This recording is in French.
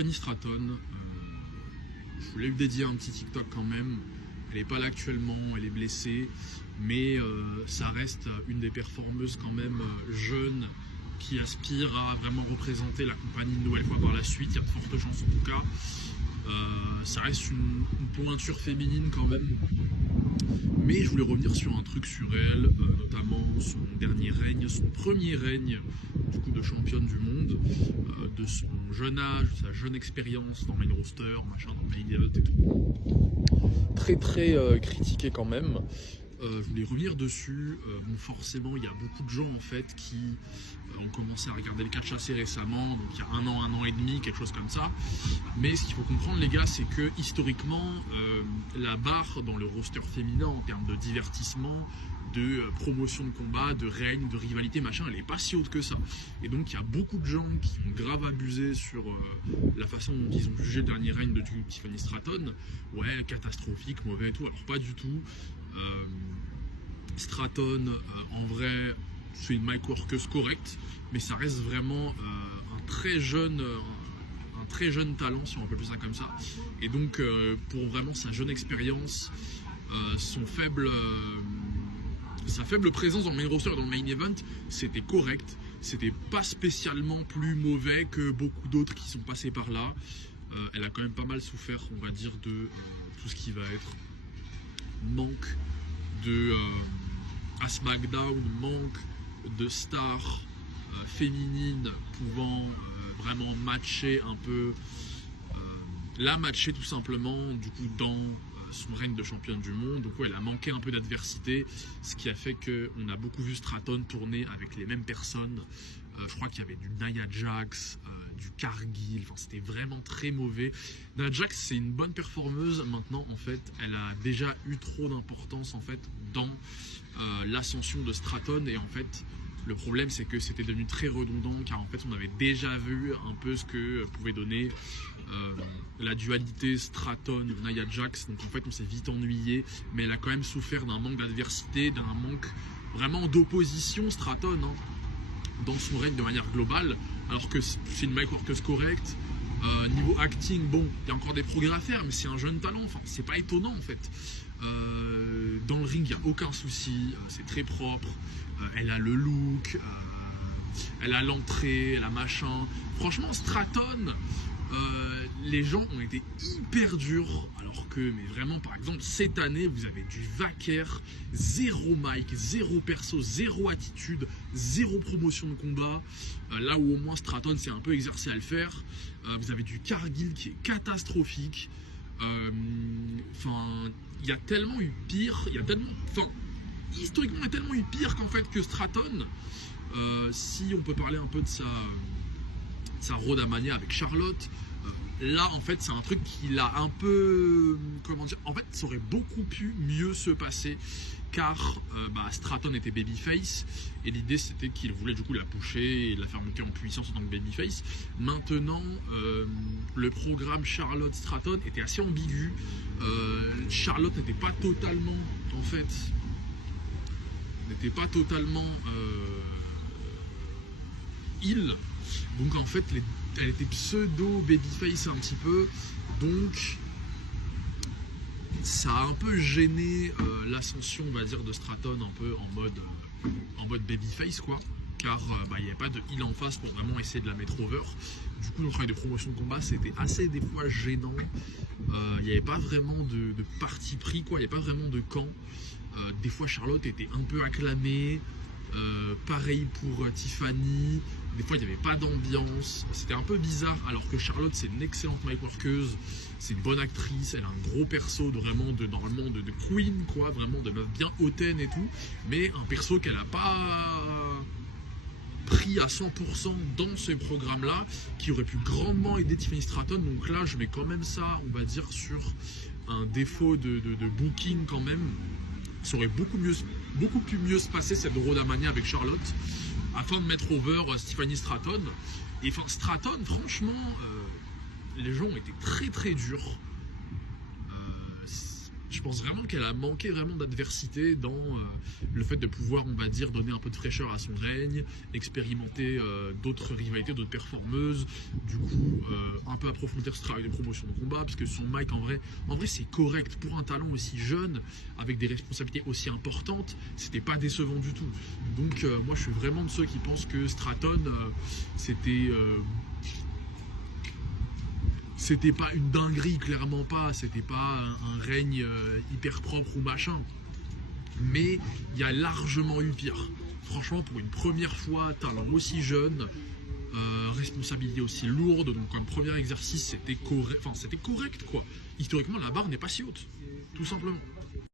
Tiffany Stratton, je voulais lui dédier un petit TikTok quand même. Elle n'est pas là actuellement, elle est blessée, mais ça reste une des performeuses quand même jeunes qui aspire à vraiment représenter la compagnie une nouvelle fois par la suite. Il y a de fortes chances en tout cas. Ça reste une pointure féminine quand même. Mais je voulais revenir sur un truc sur elle, notamment son dernier règne, son premier règne du coup de championne du monde, de son jeune âge, de sa jeune expérience dans main roster, machin, dans main event et tout. Très critiqué quand même. Je voulais revenir dessus. Bon, forcément, il y a beaucoup de gens en fait qui ont commencé à regarder le catch assez récemment, donc il y a un an et demi, quelque chose comme ça. Mais ce qu'il faut comprendre, les gars, c'est que historiquement, la barre dans le roster féminin en termes de divertissement, de promotion de combat, de règne, de rivalité, machin, elle n'est pas si haute que ça. Et donc il y a beaucoup de gens qui ont grave abusé sur la façon dont ils ont jugé le dernier règne de Tiffany Stratton. Ouais, catastrophique, mauvais et tout. Alors pas du tout. Stratton, en vrai, c'est une mic workeuse correcte, mais ça reste vraiment un très jeune talent, si on appelle ça comme ça. Et donc, pour vraiment sa jeune expérience, sa faible présence dans le main roster et dans le main event, c'était correct. C'était pas spécialement plus mauvais que beaucoup d'autres qui sont passés par là. Elle a quand même pas mal souffert, on va dire, de tout ce qui va être manque de à SmackDown, manque de stars féminines pouvant vraiment matcher un peu, la matcher tout simplement du coup dans son règne de championne du monde. Donc ouais, elle a manqué un peu d'adversité, ce qui a fait qu'on a beaucoup vu Stratton tourner avec les mêmes personnes. Je crois qu'il y avait du Nia Jax, du Cargill, enfin c'était vraiment très mauvais. Nia Jax, c'est une bonne performeuse. Maintenant en fait, elle a déjà eu trop d'importance en fait dans l'ascension de Stratton, et en fait le problème c'est que c'était devenu très redondant, car en fait on avait déjà vu un peu ce que pouvait donner la dualité Stratton-Nia Jax. Donc en fait on s'est vite ennuyé, mais elle a quand même souffert d'un manque d'adversité, d'un manque vraiment d'opposition Stratton, hein, dans son règne de manière globale, alors que c'est une mic workeuse correcte. Niveau acting, bon, il y a encore des progrès à faire, mais c'est un jeune talent, enfin c'est pas étonnant en fait. Dans le ring, il n'y a aucun souci, c'est très propre, elle a le look, elle a l'entrée, elle a machin. Franchement, Stratton, les gens ont été hyper durs, alors que, mais vraiment, par exemple, cette année, vous avez du vacaire, zéro mic, zéro perso, zéro attitude, zéro promotion de combat, là où au moins Stratton s'est un peu exercé à le faire. Vous avez du Cargill qui est catastrophique. Enfin, il y a tellement eu pire, historiquement, il y a tellement eu pire qu'en fait que Stratton. Si on peut parler un peu de sa road à Mania avec Charlotte, là en fait c'est un truc qui l'a un peu, comment dire, en fait ça aurait beaucoup pu mieux se passer, car Stratton était babyface et l'idée c'était qu'il voulait du coup la pusher et la faire monter en puissance en tant que babyface. Maintenant le programme Charlotte Stratton était assez ambigu. Charlotte n'était pas totalement heel, donc en fait elle était pseudo babyface un petit peu, donc ça a un peu gêné l'ascension, on va dire, de Stratton un peu en mode babyface quoi, car il n'y avait pas de heel en face pour vraiment essayer de la mettre over. Du coup le travail de promotion de combat c'était assez des fois gênant. Il n'y avait pas vraiment de parti pris quoi, il n'y avait pas vraiment de camp. Des fois Charlotte était un peu acclamée, pareil pour Tiffany. Des fois il n'y avait pas d'ambiance, c'était un peu bizarre, alors que Charlotte c'est une excellente mic workeuse, c'est une bonne actrice, elle a un gros perso normalement de queen quoi, vraiment de meuf bien hautaine et tout, mais un perso qu'elle n'a pas pris à 100% dans ce programme là, qui aurait pu grandement aider Tiffany Stratton. Donc là je mets quand même ça, on va dire, sur un défaut de booking quand même. Ça aurait beaucoup pu mieux se passer cette road à Mania avec Charlotte, afin de mettre over Tiffany Stratton. Et enfin Stratton, franchement, les gens ont été très très durs. je pense vraiment qu'elle a manqué vraiment d'adversité dans le fait de pouvoir, on va dire, donner un peu de fraîcheur à son règne, expérimenter d'autres rivalités, d'autres performeuses, du coup un peu approfondir ce travail de promotion de combat, parce que son mic en vrai c'est correct pour un talent aussi jeune, avec des responsabilités aussi importantes, c'était pas décevant du tout. Donc moi je suis vraiment de ceux qui pensent que Stratton c'était pas une dinguerie, clairement pas, c'était pas un règne hyper propre ou machin, mais il y a largement eu pire. Franchement, pour une première fois, talent aussi jeune, responsabilité aussi lourde, donc comme premier exercice, c'était correct, quoi. Historiquement, la barre n'est pas si haute, tout simplement.